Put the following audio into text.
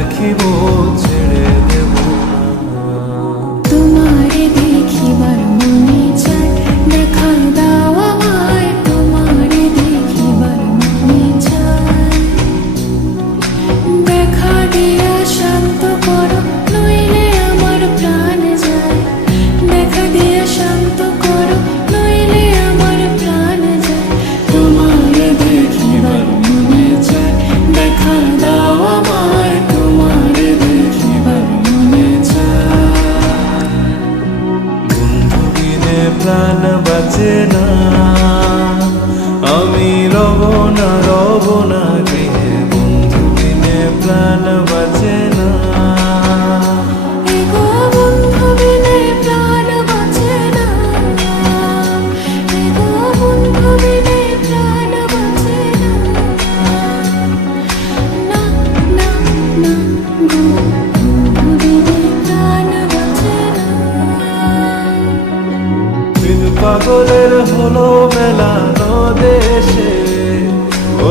রাখিব, ছেড়ে দেব না। তোমারে দেখিবার মনে চায়, দেখা দাও আমায়, তোমারে দেখিবার মনে চায়। দেখা দিয়া শান্ত করো, নইলে আমার প্রাণ যায়। দেখা দিয়া শান্ত করো, নইলে আমার প্রাণ যায়। তোমারে দেখিবার মনে চায়, দেখা দাও আমায়, তোমারে দেখিবার মনে চায়। বন্ধু বিনে প্রাণ বাঁচে না, আমি রব না গৃহে। বন্ধু বিনে প্রাণ বাঁচে না। এগো বন্ধু বিনে প্রাণ বাঁচে না, এগো বন্ধু বিনে প্রাণ বাঁচে না। না না না গো, বন্ধু বিনে প্রাণ বাঁচে না। দিল পাগলের হলো মেলা,